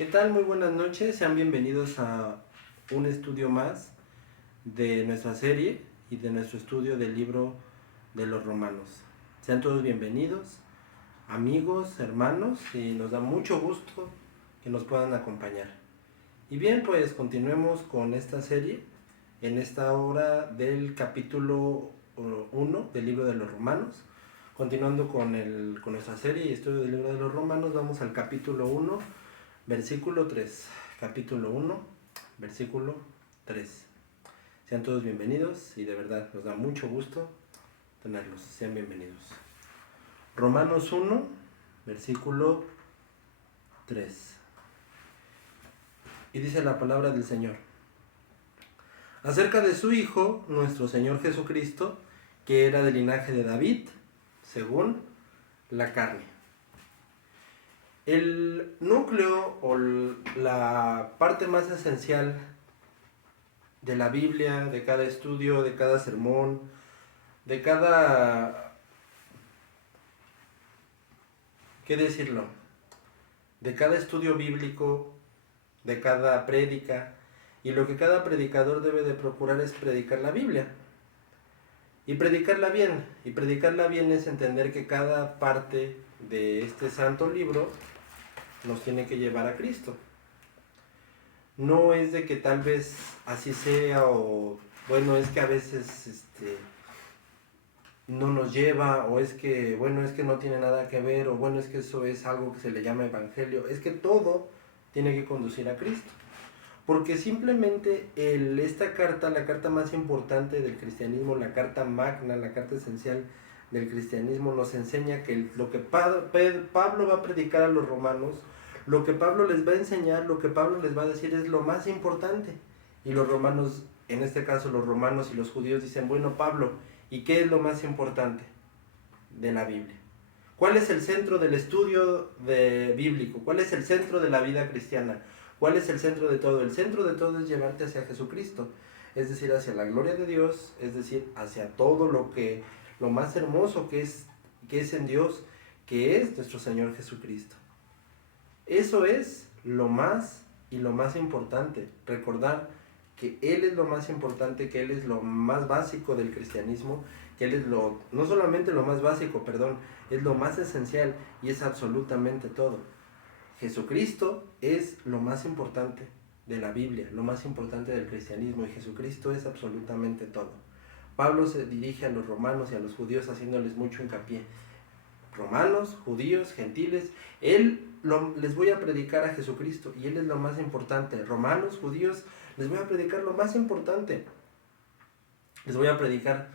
¿Qué tal? Muy buenas noches, sean bienvenidos a un estudio más de nuestra serie y de nuestro estudio del libro de los Romanos. Sean todos bienvenidos, amigos, hermanos, y nos da mucho gusto que nos puedan acompañar. Y bien, pues continuemos con esta serie en esta hora del capítulo 1 del libro de los Romanos. Continuando con nuestra serie y estudio del libro de los Romanos, vamos al capítulo 1, versículo 3. Capítulo 1, versículo 3. Sean todos bienvenidos y de verdad nos da mucho gusto tenerlos. Sean bienvenidos. Romanos 1, versículo 3. Y dice la palabra del Señor. Acerca de su Hijo, nuestro Señor Jesucristo, que era del linaje de David, según la carne. El núcleo o la parte más esencial de la Biblia, de cada estudio, de cada sermón, de cada... ¿qué decirlo? De cada estudio bíblico, de cada prédica, y lo que cada predicador debe de procurar es predicar la Biblia. Y predicarla bien. Y predicarla bien es entender que cada parte de este santo libro nos tiene que llevar a Cristo. No es de que tal vez así sea o bueno, es que a veces no nos lleva o es que bueno, es que no tiene nada que ver o bueno, es que eso es algo que se le llama evangelio. Es que todo tiene que conducir a Cristo. Porque simplemente esta carta, la carta más importante del cristianismo, la carta magna, la carta esencial del cristianismo, nos enseña que lo que Pablo va a predicar a los romanos, lo que Pablo les va a enseñar, lo que Pablo les va a decir es lo más importante. Y los romanos, en este caso los romanos y los judíos dicen, bueno Pablo, ¿y qué es lo más importante de la Biblia? ¿Cuál es el centro del estudio bíblico? ¿Cuál es el centro de la vida cristiana? ¿Cuál es el centro de todo? El centro de todo es llevarte hacia Jesucristo, es decir, hacia la gloria de Dios, es decir, hacia todo lo más hermoso que es en Dios, que es nuestro Señor Jesucristo. Eso es lo más y lo más importante, recordar que Él es lo más importante, que Él es lo más básico del cristianismo, que Él es no solamente lo más básico, es lo más esencial y es absolutamente todo. Jesucristo es lo más importante de la Biblia, lo más importante del cristianismo, y Jesucristo es absolutamente todo. Pablo se dirige a los romanos y a los judíos haciéndoles mucho hincapié. Romanos, judíos, gentiles, les voy a predicar a Jesucristo y Él es lo más importante. Romanos, judíos, les voy a predicar lo más importante. Les voy a predicar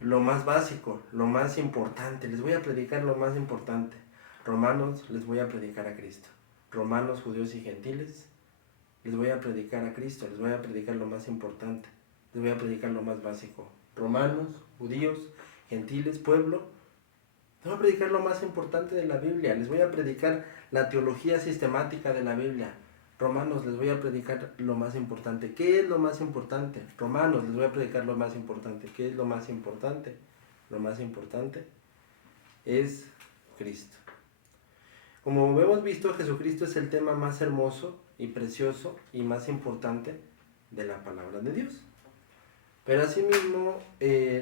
lo más básico, lo más importante. Les voy a predicar lo más importante. Romanos, les voy a predicar a Cristo. Romanos, judíos y gentiles, les voy a predicar a Cristo, les voy a predicar lo más importante, les voy a predicar lo más básico. Romanos, judíos, gentiles, pueblo, les voy a predicar lo más importante de la Biblia, les voy a predicar la teología sistemática de la Biblia. Romanos, les voy a predicar lo más importante. ¿Qué es lo más importante? Romanos, les voy a predicar lo más importante. ¿Qué es lo más importante? Lo más importante es Cristo. Como hemos visto, Jesucristo es el tema más hermoso y precioso y más importante de la palabra de Dios. Pero asimismo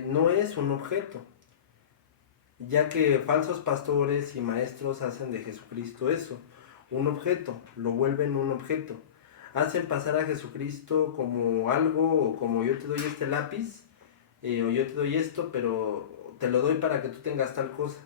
no es un objeto, ya que falsos pastores y maestros hacen de Jesucristo eso, un objeto, lo vuelven un objeto. Hacen pasar a Jesucristo como algo, o como yo te doy este lápiz, o yo te doy esto, pero te lo doy para que tú tengas tal cosa.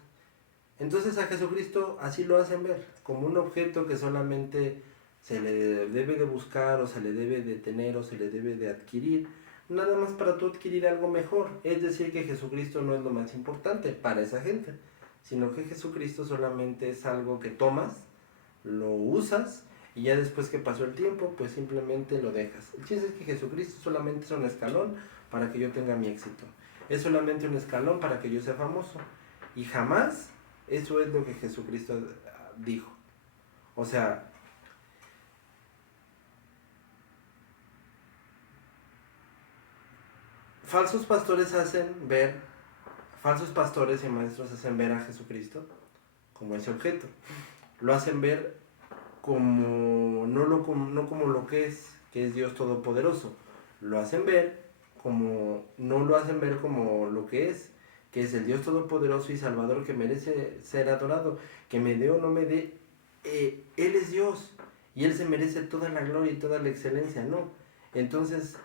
Entonces a Jesucristo así lo hacen ver, como un objeto que solamente se le debe de buscar o se le debe de tener o se le debe de adquirir, nada más para tú adquirir algo mejor. Es decir, que Jesucristo no es lo más importante para esa gente, sino que Jesucristo solamente es algo que tomas, lo usas y ya después que pasó el tiempo, pues simplemente lo dejas. El chiste es que Jesucristo solamente es un escalón para que yo tenga mi éxito. Es solamente un escalón para que yo sea famoso. Y jamás eso es lo que Jesucristo dijo. O sea, falsos pastores y maestros hacen ver a Jesucristo como ese objeto. Lo hacen ver como no como lo que es Dios Todopoderoso. Lo hacen ver como, no lo hacen ver como lo que es el Dios Todopoderoso y Salvador que merece ser adorado, que me dé o no me dé, Él es Dios y Él se merece toda la gloria y toda la excelencia, ¿no? Entonces,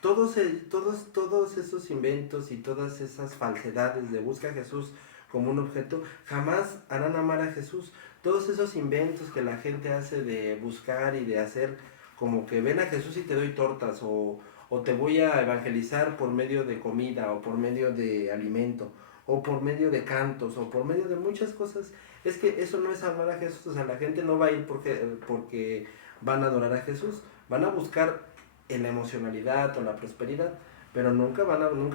todos esos inventos y todas esas falsedades de busca a Jesús como un objeto, jamás harán amar a Jesús. Todos esos inventos que la gente hace de buscar y de hacer, como que ven a Jesús y te doy tortas, o te voy a evangelizar por medio de comida, o por medio de alimento, o por medio de cantos, o por medio de muchas cosas, es que eso no es amar a Jesús. O sea, la gente no va a ir porque van a adorar a Jesús, van a buscar en la emocionalidad o la prosperidad, pero nunca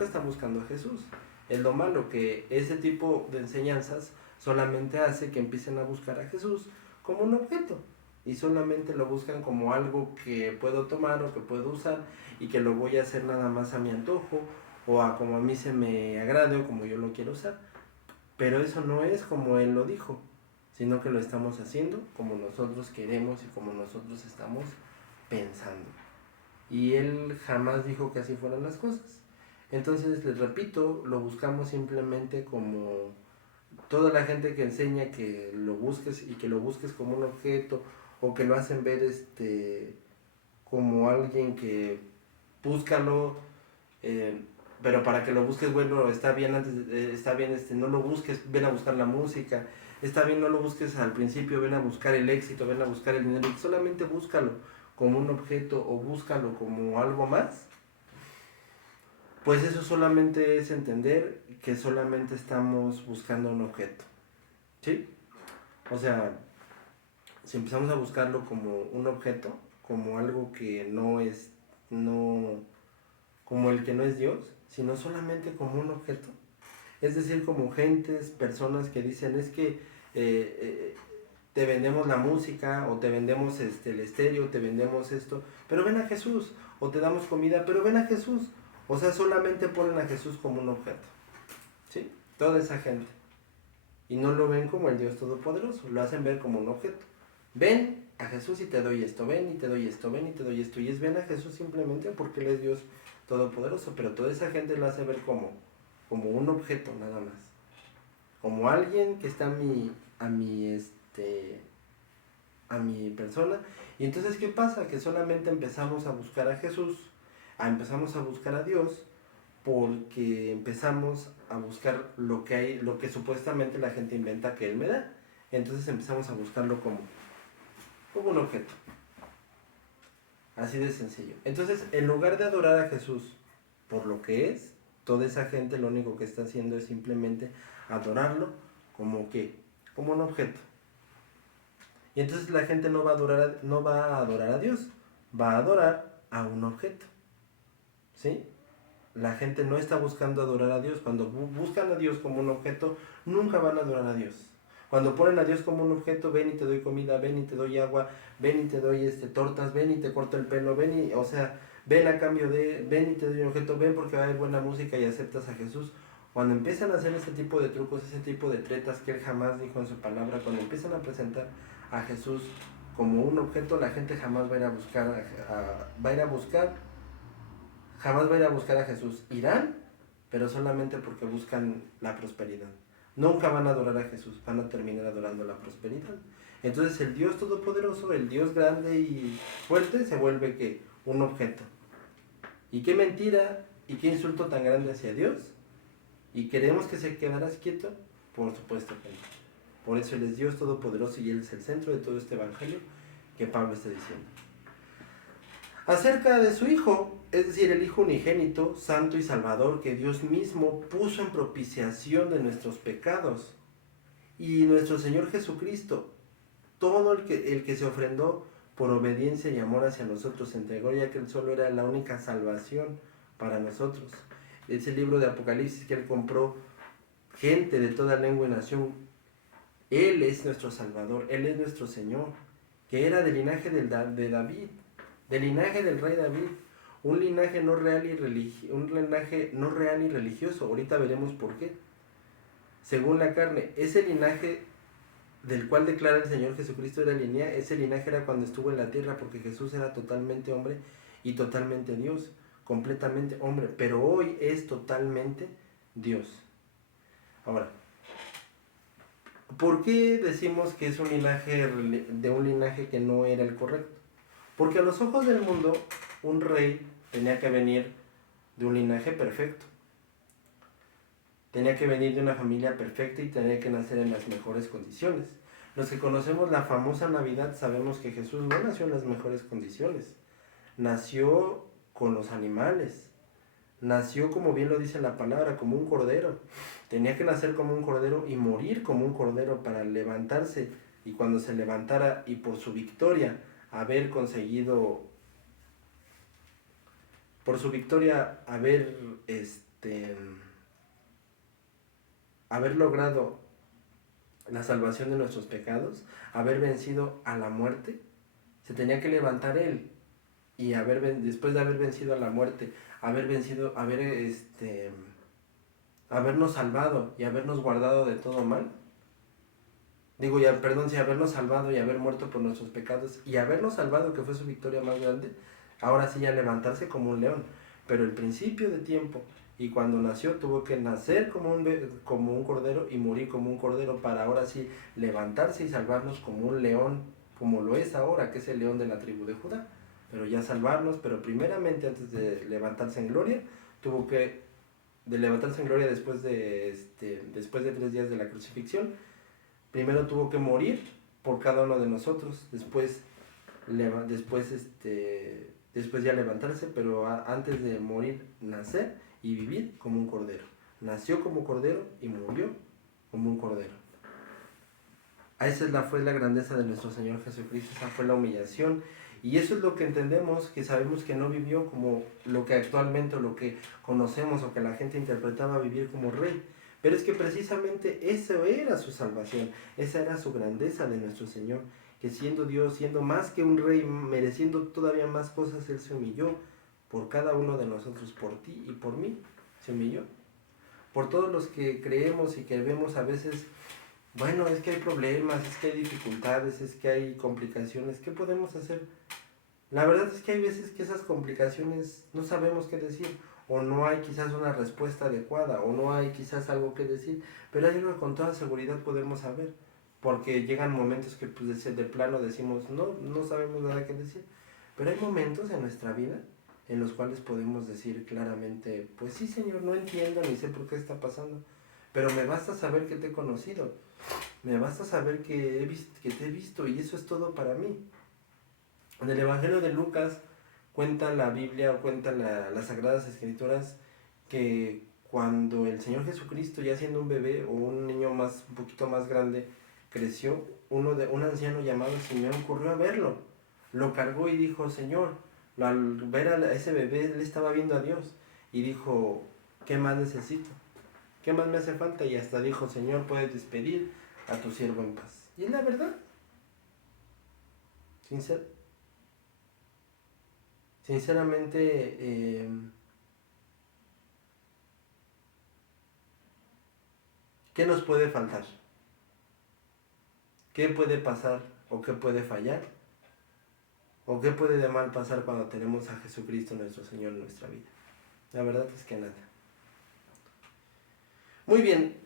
están buscando a Jesús. Es lo malo, que ese tipo de enseñanzas solamente hace que empiecen a buscar a Jesús como un objeto, y solamente lo buscan como algo que puedo tomar o que puedo usar, y que lo voy a hacer nada más a mi antojo o a como a mí se me agrade o como yo lo quiero usar. Pero eso no es como Él lo dijo, sino que lo estamos haciendo como nosotros queremos y como nosotros estamos pensando. Y Él jamás dijo que así fueran las cosas. Entonces, les repito, lo buscamos simplemente como toda la gente que enseña que lo busques, y que lo busques como un objeto, o que lo hacen ver como alguien que búscalo, pero para que lo busques, bueno, está bien, no lo busques, ven a buscar la música, está bien, no lo busques al principio, ven a buscar el éxito, ven a buscar el dinero, y solamente búscalo como un objeto o búscalo como algo más. Pues eso solamente es entender que solamente estamos buscando un objeto, ¿sí? O sea, si empezamos a buscarlo como un objeto, como algo que no, como el que no es Dios, sino solamente como un objeto. Es decir, como personas que dicen, es que te vendemos la música, o te vendemos el estéreo, te vendemos esto, pero ven a Jesús, o te damos comida, pero ven a Jesús. O sea, solamente ponen a Jesús como un objeto, ¿sí? Toda esa gente. Y no lo ven como el Dios Todopoderoso, lo hacen ver como un objeto. Ven a Jesús y te doy esto, ven y te doy esto, ven y te doy esto. Y es ven a Jesús simplemente porque Él es Dios Todopoderoso, pero toda esa gente lo hace ver como un objeto nada más. Como alguien que está a mi persona. Y entonces, ¿qué pasa? Que solamente empezamos a buscar a Jesús, empezamos a buscar a Dios, porque empezamos a buscar lo que supuestamente la gente inventa que Él me da. Entonces empezamos a buscarlo como un objeto. Así de sencillo. Entonces, en lugar de adorar a Jesús por lo que es, toda esa gente lo único que está haciendo es simplemente adorarlo como un objeto. Y entonces la gente no va a adorar a Dios, va a adorar a un objeto. ¿Sí? La gente no está buscando adorar a Dios. Cuando buscan a Dios como un objeto, nunca van a adorar a Dios. Cuando ponen a Dios como un objeto, ven y te doy comida, ven y te doy agua, ven y te doy tortas, ven y te corto el pelo, ven a cambio ven y te doy un objeto, ven porque va a haber buena música y aceptas a Jesús. Cuando empiezan a hacer ese tipo de trucos, ese tipo de tretas que Él jamás dijo en su palabra, cuando empiezan a presentar a Jesús como un objeto, la gente jamás va a ir a buscar, jamás va a ir a buscar a Jesús. Irán, pero solamente porque buscan la prosperidad. Nunca van a adorar a Jesús, van a terminar adorando la prosperidad. Entonces el Dios Todopoderoso, el Dios grande y fuerte, se vuelve un objeto. ¿Y qué mentira y qué insulto tan grande hacia Dios? ¿Y queremos que se quedara quieto? Por supuesto que no. Por eso Él es Dios Todopoderoso y Él es el centro de todo este evangelio que Pablo está diciendo. Acerca de su Hijo, es decir, el Hijo unigénito, santo y salvador, que Dios mismo puso en propiciación de nuestros pecados, y nuestro Señor Jesucristo, todo el que se ofrendó por obediencia y amor hacia nosotros, se entregó, ya que Él solo era la única salvación para nosotros. Ese libro de Apocalipsis que Él compró gente de toda lengua y nación. Él es nuestro Salvador, Él es nuestro Señor, que era del linaje de David, del linaje del rey David, un linaje no real y religioso. Ahorita veremos por qué. Según la carne, ese linaje del cual declara el Señor Jesucristo era linaje, ese linaje era cuando estuvo en la tierra, porque Jesús era totalmente hombre y totalmente Dios, completamente hombre, pero hoy es totalmente Dios. Ahora, ¿por qué decimos que es un linaje de un linaje que no era el correcto? Porque a los ojos del mundo, un rey tenía que venir de un linaje perfecto. Tenía que venir de una familia perfecta y tenía que nacer en las mejores condiciones. Los que conocemos la famosa Navidad sabemos que Jesús no nació en las mejores condiciones. Nació con los animales. Nació, como bien lo dice la palabra, como un cordero. Tenía que nacer como un cordero y morir como un cordero para levantarse. Y cuando se levantara y por su victoria haber conseguido, por su victoria haber logrado la salvación de nuestros pecados, haber vencido a la muerte, se tenía que levantar él y después de haber vencido a la muerte, habernos salvado y habernos guardado de todo mal. Habernos salvado y haber muerto por nuestros pecados y habernos salvado, que fue su victoria más grande, ahora sí ya levantarse como un león. Pero el principio de tiempo, y cuando nació tuvo que nacer como un cordero y morir como un cordero para ahora sí levantarse y salvarnos como un león, como lo es ahora, que es el león de la tribu de Judá. Pero ya salvarnos, pero primeramente antes de levantarse en gloria, de levantarse en gloria después de 3 días de la crucifixión, primero tuvo que morir por cada uno de nosotros, después ya levantarse, pero antes de morir, nacer y vivir como un cordero. Nació como cordero y murió como un cordero. Esa fue la grandeza de nuestro Señor Jesucristo, esa fue la humillación. Y eso es lo que entendemos, que sabemos que no vivió como lo que actualmente, o lo que conocemos, o que la gente interpretaba vivir como rey. Pero es que precisamente eso era su salvación, esa era su grandeza de nuestro Señor, que siendo Dios, siendo más que un rey, mereciendo todavía más cosas, Él se humilló por cada uno de nosotros, por ti y por mí, se humilló. Por todos los que creemos y que vemos a veces, bueno, es que hay problemas, es que hay dificultades, es que hay complicaciones, ¿qué podemos hacer? La verdad es que hay veces que esas complicaciones no sabemos qué decir, o no hay quizás una respuesta adecuada, o no hay quizás algo que decir, pero hay algo que con toda seguridad podemos saber, porque llegan momentos que pues, de plano decimos, no sabemos nada que decir, pero hay momentos en nuestra vida en los cuales podemos decir claramente, pues sí, Señor, no entiendo ni sé por qué está pasando, pero me basta saber que te he conocido, me basta saber que te he visto, y eso es todo para mí. En el Evangelio de Lucas cuenta la Biblia, o cuenta las Sagradas Escrituras, que cuando el Señor Jesucristo, ya siendo un bebé o un niño un poquito más grande, creció, un anciano llamado Simeón corrió a verlo, lo cargó y dijo, Señor, al ver a ese bebé, él estaba viendo a Dios, y dijo, ¿qué más necesito? ¿Qué más me hace falta? Y hasta dijo, Señor, puedes despedir a tu siervo en paz. Y es la verdad, sinceramente, ¿qué nos puede faltar? ¿Qué puede pasar o qué puede fallar? ¿O qué puede de mal pasar cuando tenemos a Jesucristo nuestro Señor en nuestra vida? La verdad es que nada. Muy bien,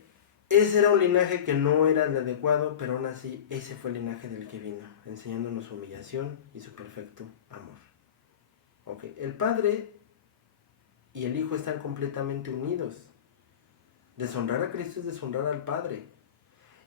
ese era un linaje que no era el adecuado, pero aún así ese fue el linaje del que vino, enseñándonos su humillación y su perfecto amor. Okay. El Padre y el Hijo están completamente unidos. Deshonrar a Cristo es deshonrar al Padre.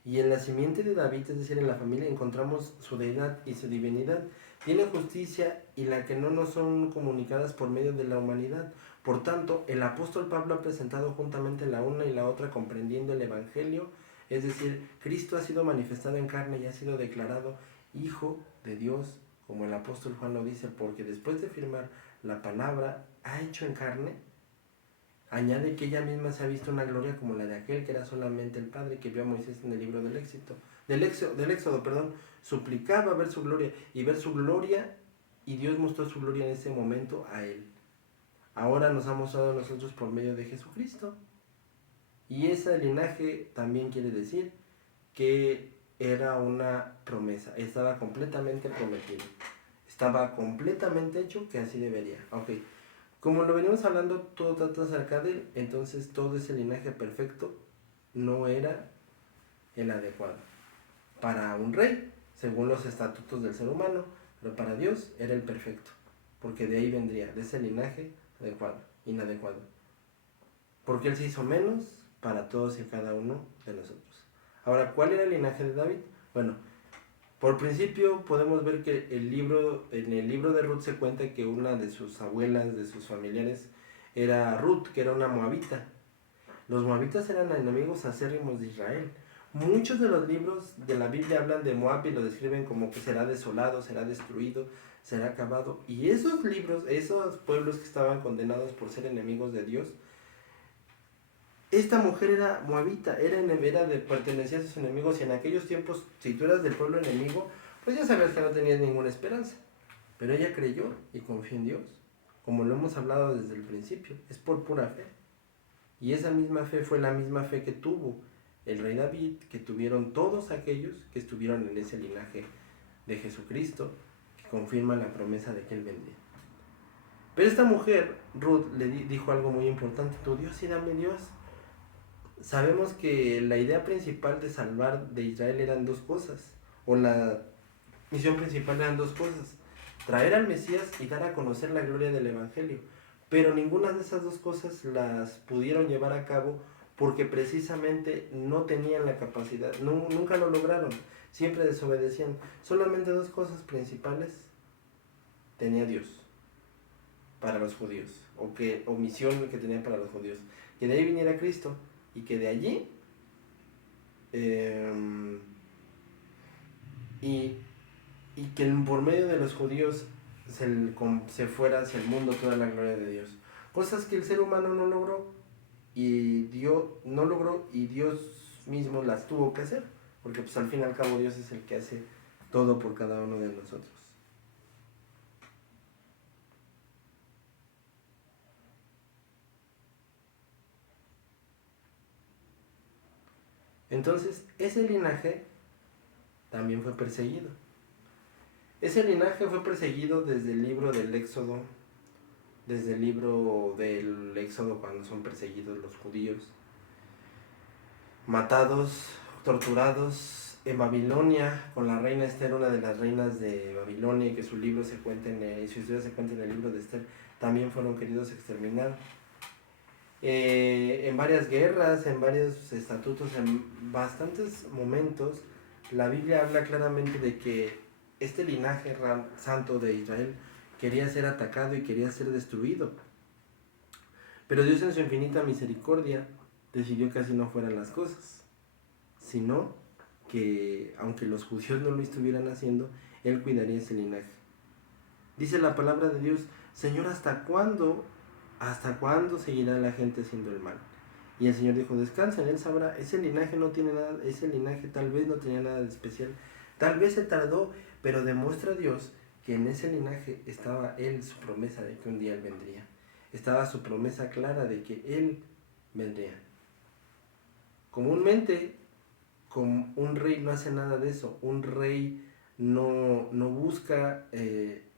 Y en la simiente de David, es decir, en la familia, encontramos su deidad y su divinidad. Tiene justicia y la que no nos son comunicadas por medio de la humanidad. Por tanto, el apóstol Pablo ha presentado juntamente la una y la otra comprendiendo el Evangelio, es decir, Cristo ha sido manifestado en carne y ha sido declarado Hijo de Dios, como el apóstol Juan lo dice, porque después de firmar la palabra, ha hecho en carne. Añade que ella misma se ha visto una gloria como la de aquel que era solamente el Padre, que vio a Moisés en el libro del Éxodo, suplicaba ver su gloria, y Dios mostró su gloria en ese momento a él. Ahora nos ha mostrado a nosotros por medio de Jesucristo. Y ese linaje también quiere decir que era una promesa, estaba completamente prometido, estaba completamente hecho que así debería. Ok, como lo venimos hablando, todo trata acerca de él, entonces todo ese linaje perfecto no era el adecuado para un rey, según los estatutos del ser humano, pero para Dios era el perfecto, porque de ahí vendría, de ese linaje adecuado, inadecuado. Porque Él se hizo menos para todos y cada uno de nosotros. Ahora, ¿cuál era el linaje de David? Bueno, por principio podemos ver que en el libro de Ruth se cuenta que una de sus abuelas, de sus familiares, era Ruth, que era una moabita. Los moabitas eran enemigos acérrimos de Israel. Muchos de los libros de la Biblia hablan de Moab y lo describen como que será desolado, será destruido, será acabado. Y esos libros, esos pueblos que estaban condenados por ser enemigos de Dios, esta mujer era moabita, pertenecía a sus enemigos, y en aquellos tiempos, si tú eras del pueblo enemigo, pues ya sabías que no tenías ninguna esperanza. Pero ella creyó y confió en Dios, como lo hemos hablado desde el principio, es por pura fe. Y esa misma fe fue la misma fe que tuvo el rey David, que tuvieron todos aquellos que estuvieron en ese linaje de Jesucristo, que confirma la promesa de que Él vendría. Pero esta mujer, Ruth, le dijo algo muy importante: tu Dios y dame Dios. Sabemos que la idea principal de salvar de Israel eran dos cosas, o la misión principal eran dos cosas: traer al Mesías y dar a conocer la gloria del Evangelio. Pero ninguna de esas dos cosas las pudieron llevar a cabo porque precisamente no tenían la capacidad, nunca lo lograron, siempre desobedecían. Solamente dos cosas principales tenía Dios para los judíos, o misión que tenía para los judíos: que de ahí viniera Cristo, y que de allí y que por medio de los judíos se fuera hacia el mundo toda la gloria de Dios. Cosas que el ser humano no logró, y Dios mismo las tuvo que hacer, porque pues al fin y al cabo Dios es el que hace todo por cada uno de nosotros. Entonces, ese linaje también fue perseguido. Ese linaje fue perseguido desde el libro del Éxodo, cuando son perseguidos los judíos, matados, torturados en Babilonia, con la reina Esther, una de las reinas de Babilonia, y que su libro su historia se cuenta en el libro de Esther. También fueron queridos exterminar. En varias guerras, en varios estatutos, en bastantes momentos, la Biblia habla claramente de que este linaje santo de Israel quería ser atacado y quería ser destruido. Pero Dios, en su infinita misericordia, decidió que así no fueran las cosas, sino que, aunque los judíos no lo estuvieran haciendo, Él cuidaría ese linaje. Dice la palabra de Dios: Señor, ¿hasta cuándo seguirá la gente haciendo el mal? Y el Señor dijo: descansen, Él sabrá. Ese linaje tal vez no tenía nada de especial, tal vez se tardó, pero demuestra a Dios que en ese linaje estaba Él, su promesa de que un día Él vendría. Estaba su promesa clara de que Él vendría. Comúnmente, como un rey no hace nada de eso. Un rey no busca,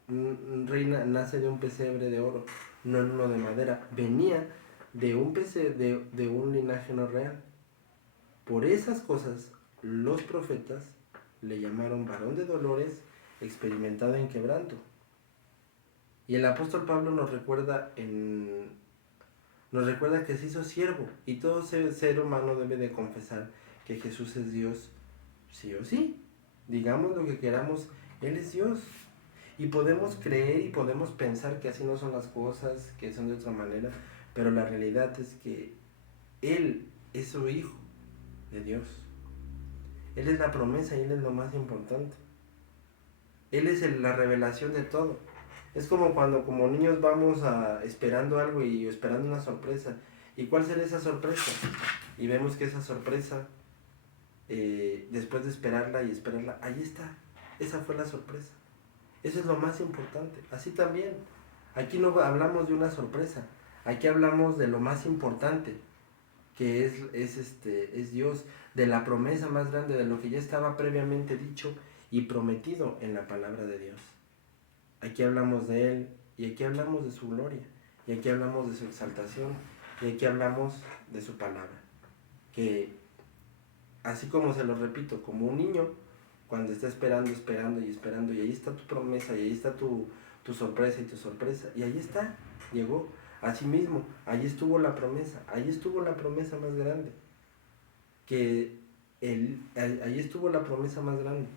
un rey nace de un pesebre de oro, no en uno de madera. Venía de un linaje no real. Por esas cosas, los profetas le llamaron varón de dolores, experimentado en quebranto. Y el apóstol Pablo nos recuerda que se hizo siervo, y todo ser humano debe de confesar que Jesús es Dios, sí o sí. Digamos lo que queramos, Él es Dios. Y podemos creer y podemos pensar que así no son las cosas, que son de otra manera, pero la realidad es que Él es su Hijo de Dios. Él es la promesa y Él es lo más importante. Él es la revelación de todo. Es como cuando como niños vamos esperando algo y esperando una sorpresa. ¿Y cuál será esa sorpresa? Y vemos que esa sorpresa, después de esperarla y esperarla, ahí está. Esa fue la sorpresa. Eso es lo más importante. Así también, aquí no hablamos de una sorpresa. Aquí hablamos de lo más importante, que es Dios, de la promesa más grande, de lo que ya estaba previamente dicho y prometido en la palabra de Dios. Aquí hablamos de Él, y aquí hablamos de su gloria, y aquí hablamos de su exaltación, y aquí hablamos de su palabra. Que así como se lo repito, como un niño, cuando está esperando, y ahí está tu promesa, y ahí está tu sorpresa, y ahí está, llegó. Así mismo, ahí estuvo la promesa más grande, ahí estuvo la promesa más grande,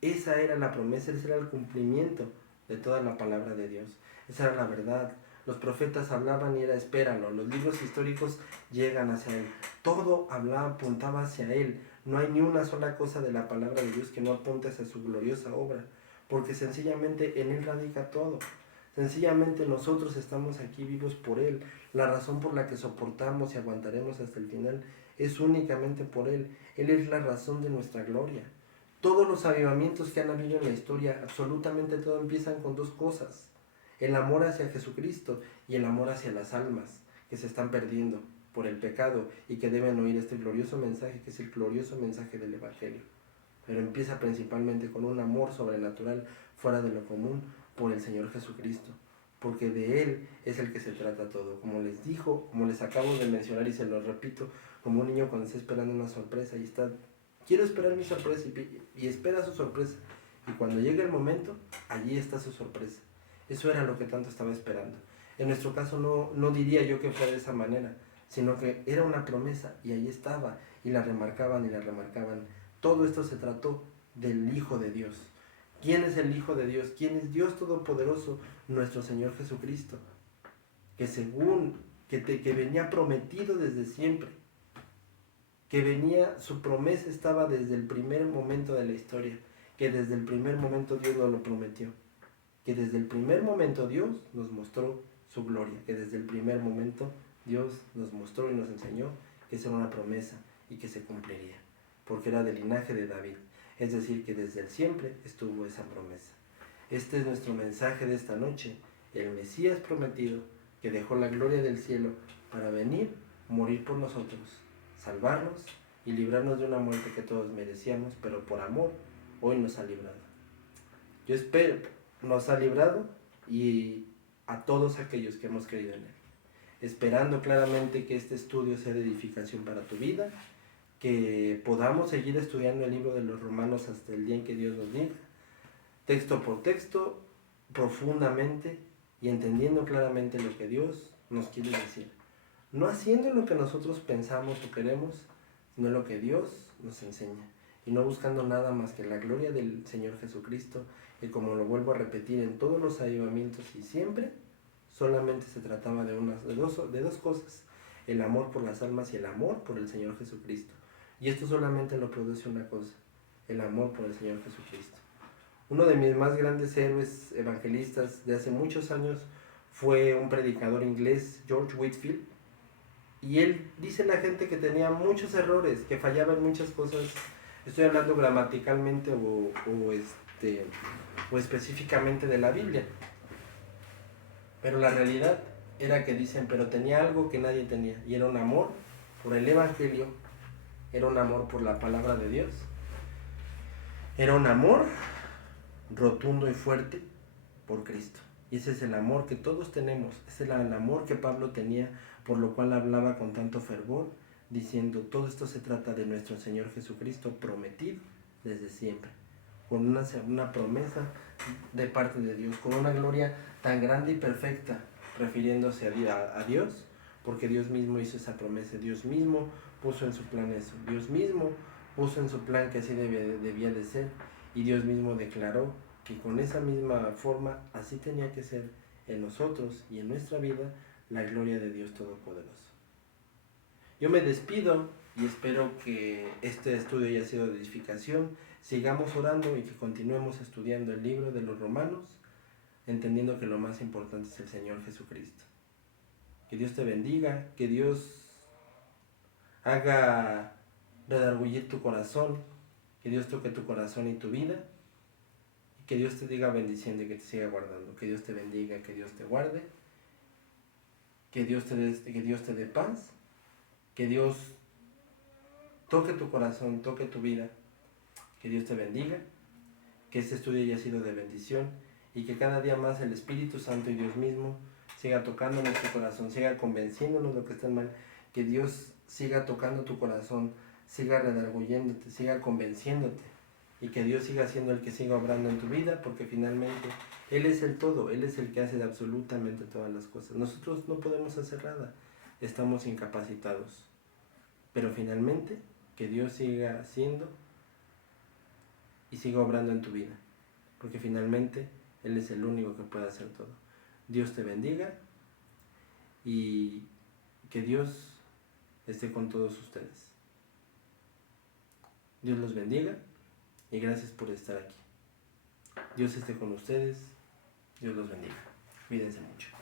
esa era la promesa, ese era el cumplimiento de toda la palabra de Dios, esa era la verdad. Los profetas hablaban y era espéralo, los libros históricos llegan hacia Él, todo apuntaba hacia Él, no hay ni una sola cosa de la palabra de Dios que no apunte hacia su gloriosa obra, porque sencillamente en Él radica todo. Sencillamente nosotros estamos aquí vivos por Él. La razón por la que soportamos y aguantaremos hasta el final es únicamente por Él. Él es la razón de nuestra gloria. Todos los avivamientos que han habido en la historia, absolutamente todo, empiezan con dos cosas: el amor hacia Jesucristo y el amor hacia las almas que se están perdiendo por el pecado y que deben oír este glorioso mensaje, que es el glorioso mensaje del Evangelio. Pero empieza principalmente con un amor sobrenatural fuera de lo común por el Señor Jesucristo, porque de Él es el que se trata todo. Como les acabo de mencionar y se lo repito, como un niño cuando está esperando una sorpresa y quiero esperar mi sorpresa, y espera su sorpresa, y cuando llega el momento, allí está su sorpresa. Eso era lo que tanto estaba esperando. En nuestro caso no diría yo que fue de esa manera, sino que era una promesa y ahí estaba, y la remarcaban y la remarcaban. Todo esto se trató del Hijo de Dios. ¿Quién es el Hijo de Dios? ¿Quién es Dios Todopoderoso? Nuestro Señor Jesucristo, que venía prometido desde siempre, su promesa estaba desde el primer momento de la historia, que desde el primer momento Dios nos lo prometió, que desde el primer momento Dios nos mostró su gloria, que desde el primer momento Dios nos mostró y nos enseñó que esa era una promesa y que se cumpliría, porque era del linaje de David. Es decir, que desde el siempre estuvo esa promesa. Este es nuestro mensaje de esta noche: el Mesías prometido, que dejó la gloria del cielo para venir, morir por nosotros, salvarnos y librarnos de una muerte que todos merecíamos, pero por amor hoy nos ha librado. Yo espero, nos ha librado, y a todos aquellos que hemos creído en Él. Esperando claramente que este estudio sea de edificación para tu vida, que podamos seguir estudiando el libro de los Romanos hasta el día en que Dios nos diga, texto por texto, profundamente, y entendiendo claramente lo que Dios nos quiere decir. No haciendo lo que nosotros pensamos o queremos, sino lo que Dios nos enseña. Y no buscando nada más que la gloria del Señor Jesucristo, que, como lo vuelvo a repetir en todos los avivamientos y siempre, solamente se trataba de dos cosas: el amor por las almas y el amor por el Señor Jesucristo. Y esto solamente lo produce una cosa: el amor por el Señor Jesucristo. Uno de mis más grandes héroes evangelistas de hace muchos años fue un predicador inglés, George Whitefield, y él dice a la gente que tenía muchos errores, que fallaba en muchas cosas. Estoy hablando gramaticalmente o específicamente de la Biblia. Pero la realidad era que dicen, pero tenía algo que nadie tenía, y era un amor por el Evangelio, era un amor por la palabra de Dios, era un amor rotundo y fuerte por Cristo. Y ese es el amor que todos tenemos, ese es el amor que Pablo tenía, por lo cual hablaba con tanto fervor, diciendo: todo esto se trata de nuestro Señor Jesucristo, prometido desde siempre, con una promesa de parte de Dios, con una gloria tan grande y perfecta, refiriéndose a Dios, porque Dios mismo hizo esa promesa, Dios mismo puso en su plan eso, Dios mismo puso en su plan que así debía de ser, y Dios mismo declaró que con esa misma forma así tenía que ser en nosotros y en nuestra vida la gloria de Dios Todopoderoso. Yo me despido y espero que este estudio haya sido de edificación. Sigamos orando y que continuemos estudiando el libro de los Romanos, entendiendo que lo más importante es el Señor Jesucristo. Que Dios te bendiga, que Dios haga redargullir tu corazón, que Dios toque tu corazón y tu vida, y que Dios te diga bendiciendo y que te siga guardando. Que Dios te bendiga, que Dios te guarde, que Dios te dé paz, que Dios toque tu corazón, toque tu vida, que Dios te bendiga, que este estudio haya sido de bendición y que cada día más el Espíritu Santo y Dios mismo siga tocando nuestro corazón, siga convenciéndonos de lo que está mal, que Dios siga tocando tu corazón, siga redarguyéndote, siga convenciéndote y que Dios siga siendo el que siga obrando en tu vida, porque finalmente Él es el todo, Él es el que hace absolutamente todas las cosas. Nosotros no podemos hacer nada, estamos incapacitados, pero finalmente que Dios siga haciendo y siga obrando en tu vida, porque finalmente Él es el único que puede hacer todo. Dios te bendiga y que Dios esté con todos ustedes. Dios los bendiga y gracias por estar aquí. Dios esté con ustedes. Dios los bendiga. Cuídense mucho.